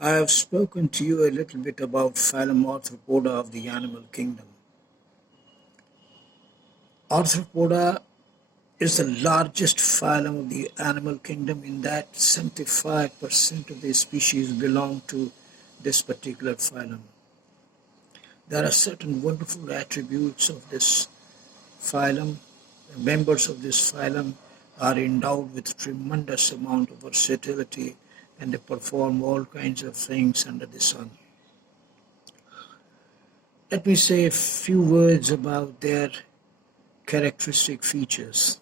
I have spoken to you a little bit about phylum Arthropoda of the animal kingdom. Arthropoda is the largest phylum of the animal kingdom in that 75% of the species belong to this particular phylum. There are certain wonderful attributes of this phylum. The members of this phylum are endowed with tremendous amount of versatility and they perform all kinds of things under the sun. Let me say a few words about their characteristic features.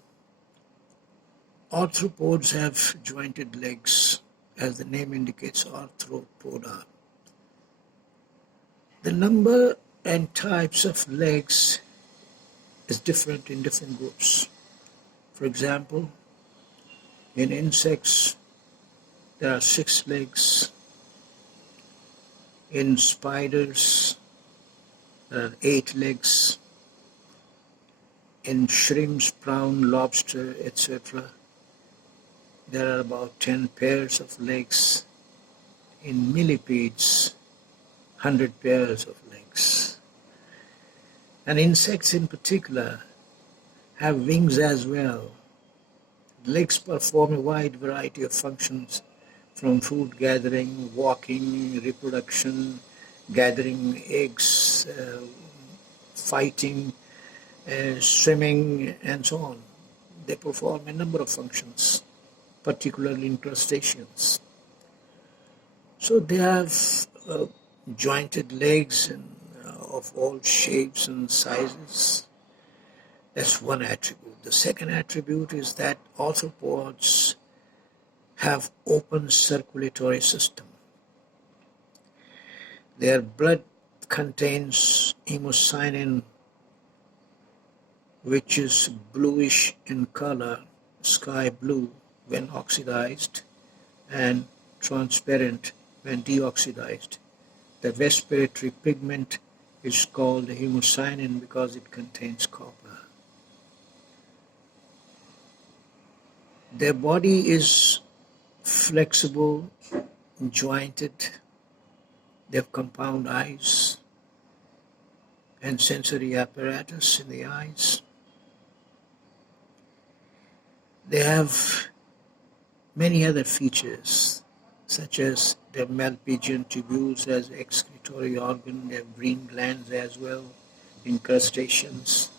Arthropods have jointed legs, as the name indicates, arthropoda. The number and types of legs is different in different groups. For example, in insects, there are 6 legs. In spiders, there are 8 legs. In shrimps, prawn, lobster, etc., there are about 10 pairs of legs. In millipedes, 100 pairs of legs. And insects in particular have wings as well. Legs perform a wide variety of functions from food gathering, walking, reproduction, gathering eggs, fighting, swimming, and so on. They perform a number of functions, particularly in crustaceans. So they have jointed legs and, of all shapes and sizes. That's one attribute. The second attribute is that arthropods have open circulatory system. Their blood contains hemocyanin, which is bluish in color, sky blue when oxidized, and transparent when deoxidized. The respiratory pigment is called hemocyanin because it contains copper. Their body is flexible, jointed. They have compound eyes and sensory apparatus in the eyes. They have many other features, such as their Malpighian tubules as excretory organ, they have green glands as well in crustaceans.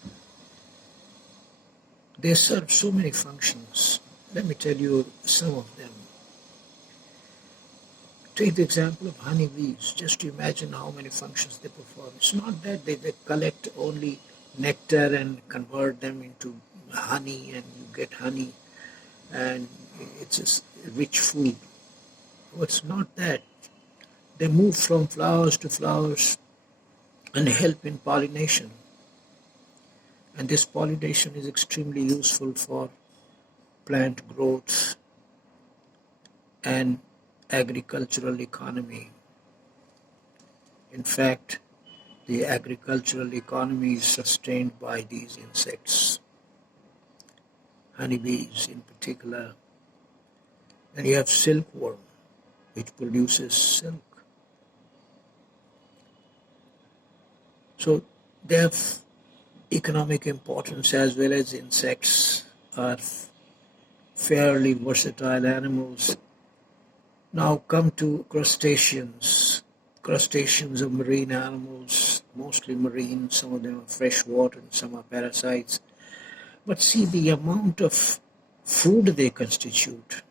They serve so many functions. Let me tell you some of them. Take the example of honeybees. Just imagine how many functions they perform. It's not that they collect only nectar and convert them into honey and you get honey and it's a rich food. It's not that. They move from flowers to flowers and help in pollination. And this pollination is extremely useful for plant growth and agricultural economy. In fact, the agricultural economy is sustained by these insects, honeybees in particular. And you have silkworm, which produces silk. So they have economic importance as well as insects are fairly versatile animals. Now come to crustaceans. Crustaceans are marine animals, mostly marine. Some of them are freshwater and some are parasites. But see the amount of food they constitute.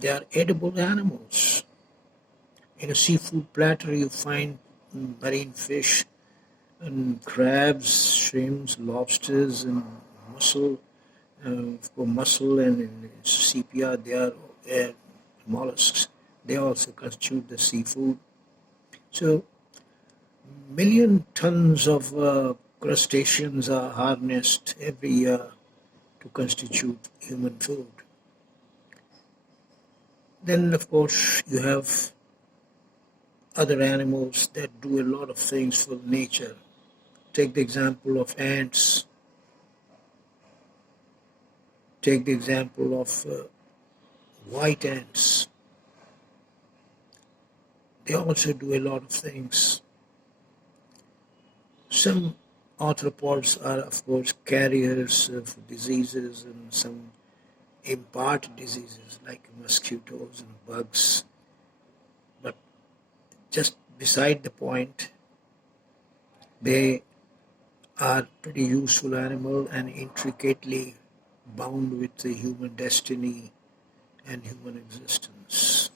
They are edible animals. In a seafood platter you find marine fish and crabs, shrimps, lobsters and mussel. For mussel and in sepia they are mollusks. They also constitute the seafood. So, million tons of crustaceans are harnessed every year to constitute human food. Then, of course, you have other animals that do a lot of things for nature. Take the example of ants. Take the example of white ants. they also do a lot of things. Some arthropods are, of course, carriers of diseases, and some impart diseases like mosquitoes and bugs. But just beside the point, they are pretty useful animal and intricately bound with the human destiny and human existence.